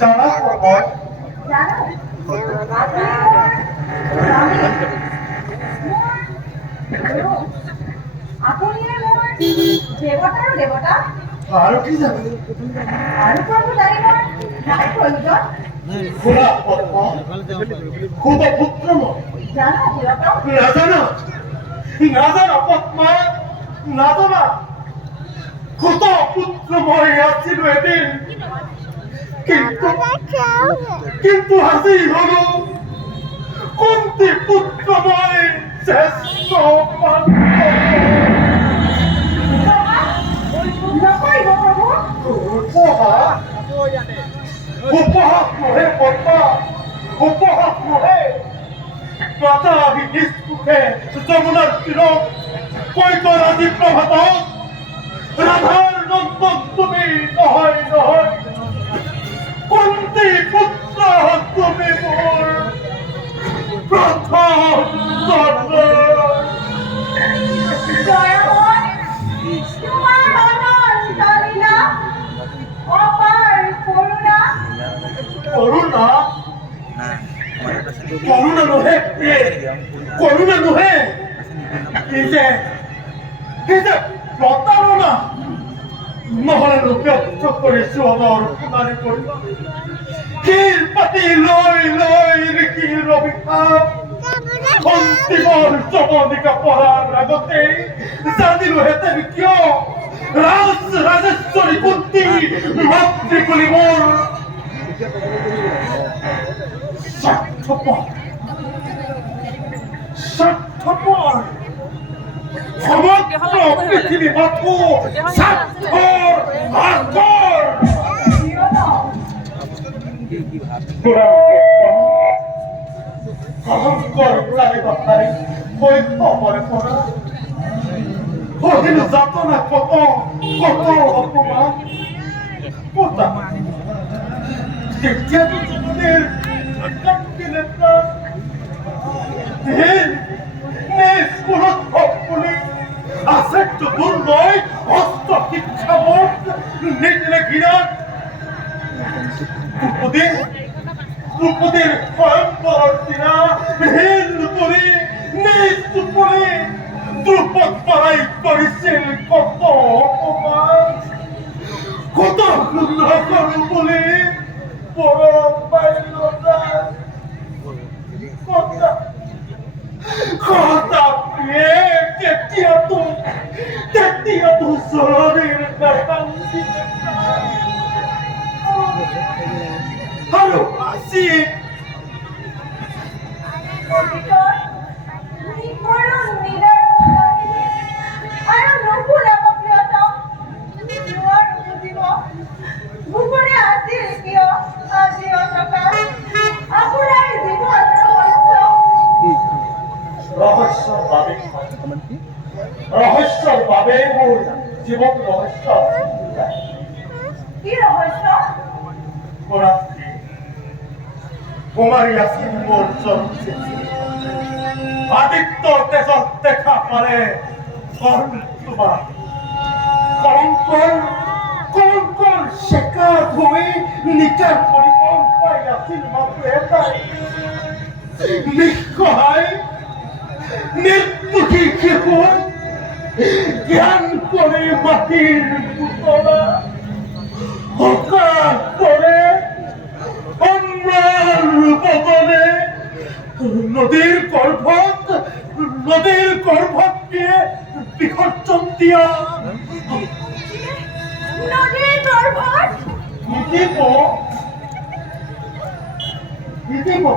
জানা খবর দেবতার দেবতা আরো কি জানি আরো করবো জানি না নাই প্রয়োজন খোদা পদ্মা খোদা পুত্রময় জানো কিরকম না জানা না জানা পদ্মা না জানা খোদা পুত্রময় আসছিল এদিন কিন্তু কিন্তু হাসি হলো কুন্তি পুত্রময় শ্রেষ্ঠ উপহার নহে পদ্মা উপহার নহে প্রাতাহি নিষ্পুখে যমুনার তীরক কৈতরাজি প্রভাত রাধার নন্দন তুমি নহয় নহয় কুন্তি পুত্র তুমি মোর প্রথম দয়াময় তোমার অনন্ত লীলা অপার করুণা করুণা করুণা নহে করুণা নহে এই যে প্রতারণা নহলে ব্যক্ত করেছো আমার অপমানে করিব কির পাতি লই লই কি রবিখাপ অন্তিমর চমনিকা পড়ার আগতে জানিল হেতেন কিয় রাজেশ্বরী কুন্তি মাতৃকুলি মোর স্বার্থপর স্বার্থপর সমগ্র পৃথিবী মাথু স্বার্থর আকর অহংকার প্রাণী কথায় বৈধ করে পড়া কহিল যাতনা কত কত অপমান কোথা যেতিয়া জীবনের দিলে প্রাণ আছে চতুর নয় হস্ত শিক্ষা বোধ নিচলে ঘিরান দ্রৌপদীর ভয়ঙ্কর দিনা হীন করি নিজ করে দ্রুপদ পাড়াই করেছিল কত অপমান কত ক্ষুদ্র করু বলে বড় পাইল না কথা প্রিয়ে তেতিয়া তো শরীর কাকান্তি হ্যালো আসি রহস্যর ভাবে মোর জীবন রহস্য কি রহস্য কুমারী আসিন মোর চলছে আদিত্য তেজত দেখা পারে তোমার কলঙ্কর কলঙ্কর শেখা ধুই নিকার পরিপন পাই আসিন মাত্র এটাই নিঃসহায় নির্দোষী শিশু জ্ঞান করে মাটির পুতলা হকার করে অম্লান বদলে নদীর গর্ভত দিয়ে বিসর্জন দিয়া নদীর গর্ভত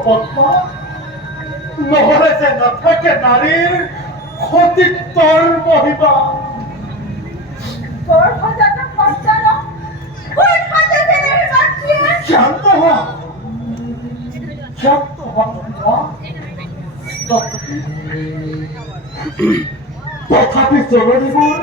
পদ্মা নহলে যে নাথাকে নারীর সতীত্বৰ মহিমা গর্ভজাত সন্তান শান্ত হওয়া তথাপি জননীবোৰ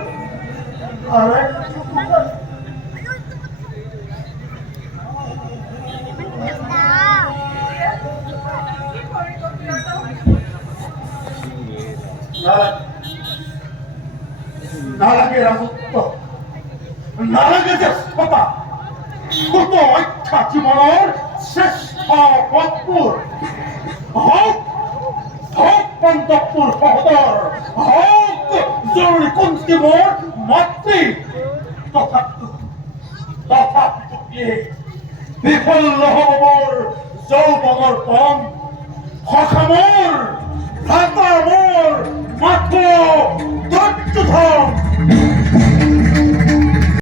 নালাগে রাজত্ব নালাগে জ্যেষ্ঠতা ছোট অখ্যা জীৱনৰ শ্ৰেষ্ঠ পথবোৰ হওক হওক পন্তপুৰ সহদৰ হওক জৰুৰী কুন্তিবোৰ মাতৃ তথাপিতো বিফল নহ'ব মোৰ যৌৱনৰ পণ সকামৰ